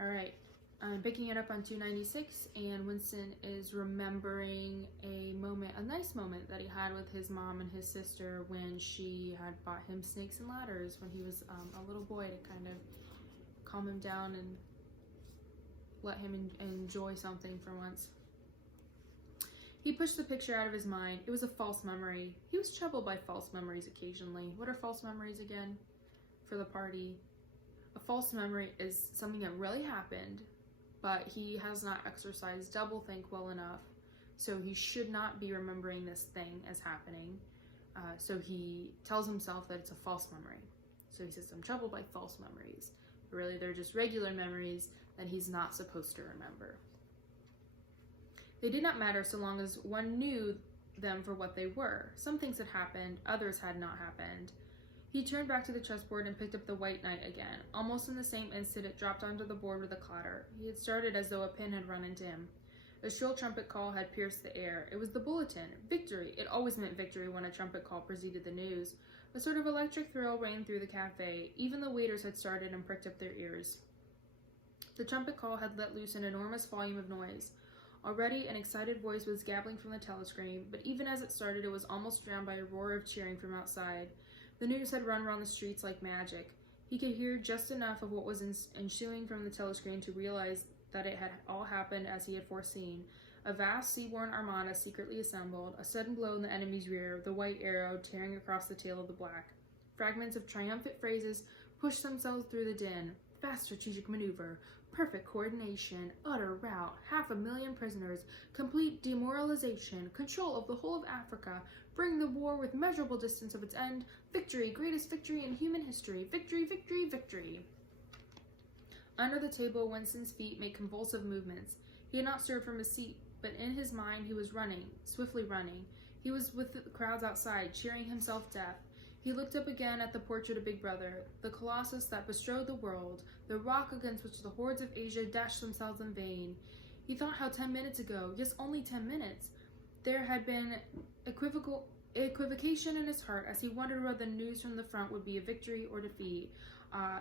All right. I'm picking it up on 296, and Winston is remembering a nice moment that he had with his mom and his sister when she had bought him snakes and ladders when he was a little boy, to kind of calm him down and let him enjoy something for once. He pushed the picture out of his mind. It was a false memory. He was troubled by false memories occasionally. What are false memories again? For the party. A false memory is something that really happened, but he has not exercised doublethink well enough, so he should not be remembering this thing as happening. So he tells himself that it's a false memory. So he says, I'm troubled by false memories. But really, they're just regular memories that he's not supposed to remember. They did not matter so long as one knew them for what they were. Some things had happened, others had not happened. He turned back to the chessboard and picked up the white knight again. Almost in the same instant, it dropped onto the board with a clatter. He had started as though a pin had run into him. A shrill trumpet call had pierced the air. It was the bulletin. Victory! It always meant victory when a trumpet call preceded the news. A sort of electric thrill ran through the cafe. Even the waiters had started and pricked up their ears. The trumpet call had let loose an enormous volume of noise. Already, an excited voice was gabbling from the telescreen, but even as it started, it was almost drowned by a roar of cheering from outside. The news had run around the streets like magic. He could hear just enough of what was ensuing from the telescreen to realize that it had all happened as he had foreseen. A vast seaborne armada secretly assembled, a sudden blow in the enemy's rear, the white arrow tearing across the tail of the black. Fragments of triumphant phrases pushed themselves through the din. Fast strategic maneuver, perfect coordination, utter rout, 500,000 prisoners, complete demoralization, control of the whole of Africa, bring the war with measurable distance of its end, victory, greatest victory in human history, victory, victory, victory. Under the table, Winston's feet made convulsive movements. He had not stirred from his seat, but in his mind he was running, swiftly running. He was with the crowds outside, cheering himself deaf. He looked up again at the portrait of Big Brother, the colossus that bestrode the world, the rock against which the hordes of Asia dashed themselves in vain. He thought how 10 minutes ago, yes, only 10 minutes, there had been equivocation in his heart as he wondered whether the news from the front would be a victory or defeat.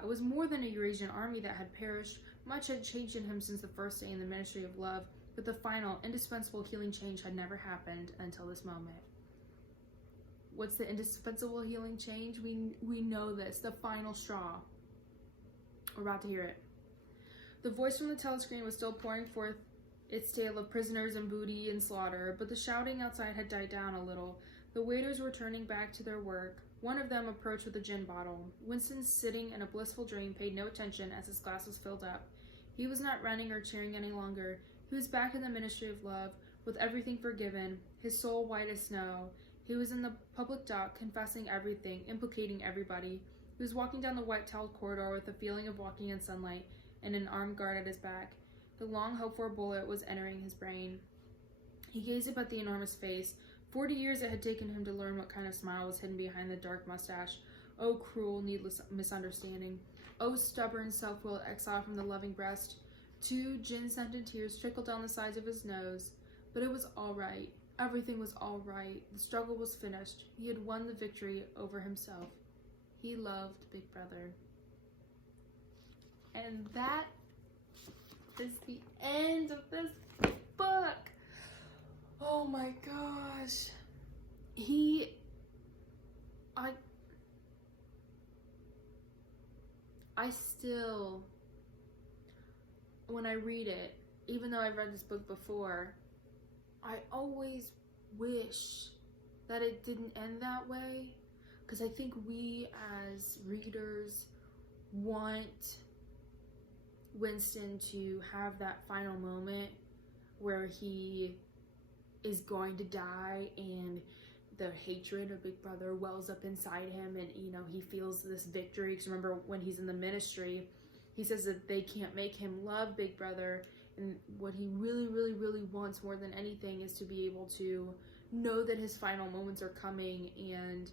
It was more than a Eurasian army that had perished. Much had changed in him since the first day in the Ministry of Love, but the final, indispensable healing change had never happened until this moment. What's the indispensable healing change? We know this. The final straw. We're about to hear it. The voice from the telescreen was still pouring forth its tale of prisoners and booty and slaughter, but the shouting outside had died down a little. The waiters were turning back to their work. One of them approached with a gin bottle. Winston, sitting in a blissful dream, paid no attention as his glass was filled up. He was not running or cheering any longer. He was back in the Ministry of Love, with everything forgiven, his soul white as snow. He was in the public dock, confessing everything, implicating everybody. He was walking down the white-tiled corridor with the feeling of walking in sunlight and an armed guard at his back. The long hoped-for bullet was entering his brain. He gazed up at the enormous face. 40 years it had taken him to learn what kind of smile was hidden behind the dark mustache. Oh, cruel, needless misunderstanding. Oh, stubborn, self-willed exile from the loving breast. 2 gin-scented tears trickled down the sides of his nose. But it was all right. Everything was all right. The struggle was finished. He had won the victory over himself. He loved Big Brother. And that is the end of this book. Oh my gosh. I still, when I read it, even though I've read this book before, I always wish that it didn't end that way, because I think we as readers want Winston to have that final moment where he is going to die and the hatred of Big Brother wells up inside him, and he feels this victory. Because remember, when he's in the ministry, he says that they can't make him love Big Brother. And what he really, really, really wants more than anything is to be able to know that his final moments are coming and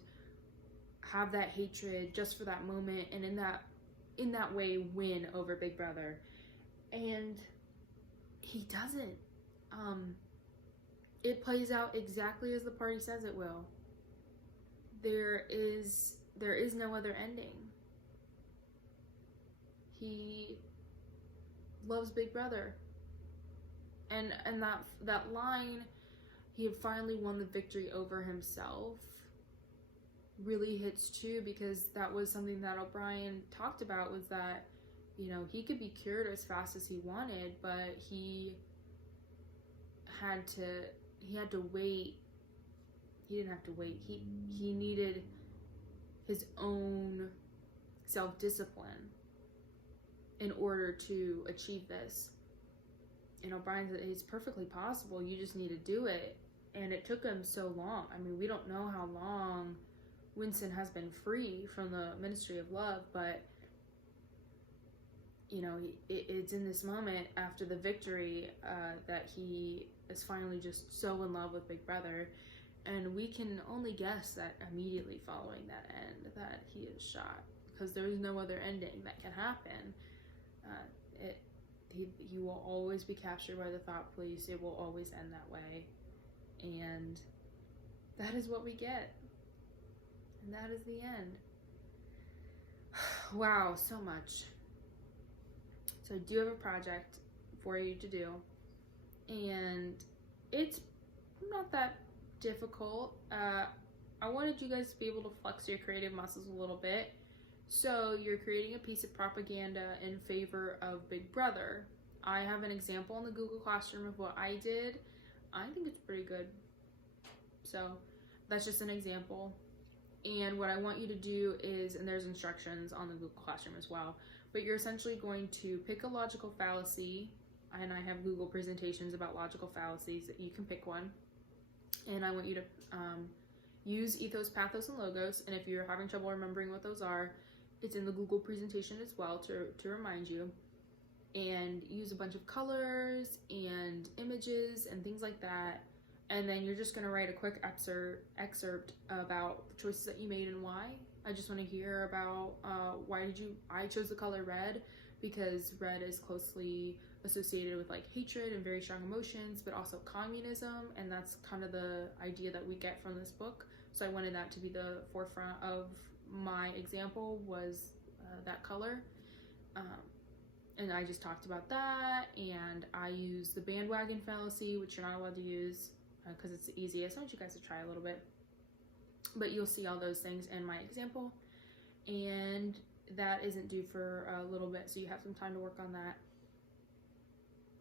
have that hatred just for that moment, and in that way win over Big Brother. And he doesn't. It plays out exactly as the party says it will. There is no other ending. loves Big Brother. And that line, he had finally won the victory over himself, really hits too, because that was something that O'Brien talked about, was that, you know, he could be cured as fast as he wanted, but he had to wait. He didn't have to wait. He needed his own self-discipline in order to achieve this. And O'Brien said, it's perfectly possible. You just need to do it. And it took him so long. I mean, we don't know how long Winston has been free from the Ministry of Love, but, you know, it's in this moment after the victory that he is finally just so in love with Big Brother. And we can only guess that immediately following that end, that he is shot, because there's no other ending that can happen. He will always be captured by the Thought Police. It will always end that way. And that is what we get. And that is the end. Wow, so much. So I do have a project for you to do. And it's not that difficult. I wanted you guys to be able to flex your creative muscles a little bit. So you're creating a piece of propaganda in favor of Big Brother. I have an example in the Google Classroom of what I did. I think it's pretty good. So that's just an example. And what I want you to do is, and there's instructions on the Google Classroom as well, but you're essentially going to pick a logical fallacy, and I have Google presentations about logical fallacies that you can pick one. And I want you to use ethos, pathos, and logos. And if you're having trouble remembering what those are, it's in the Google presentation as well to remind you. And use a bunch of colors and images and things like that. And then you're just going to write a quick excerpt about the choices that you made and why. I just want to hear about I chose the color red because red is closely associated with like hatred and very strong emotions, but also communism, and that's kind of the idea that we get from this book. So I wanted that to be the forefront of my example, was that color. And I just talked about that, and I used the bandwagon fallacy, which you're not allowed to use because it's the easiest. I want you guys to try a little bit, but you'll see all those things in my example, and that isn't due for a little bit, so you have some time to work on that.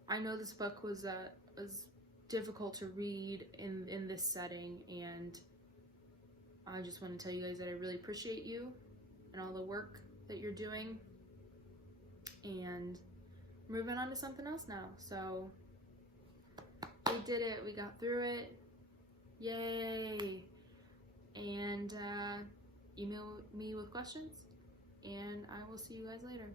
I know this book was difficult to read in this setting, and I just want to tell you guys that I really appreciate you and all the work that you're doing. And moving on to something else now. So we did it. We got through it. Yay! And email me with questions, and I will see you guys later.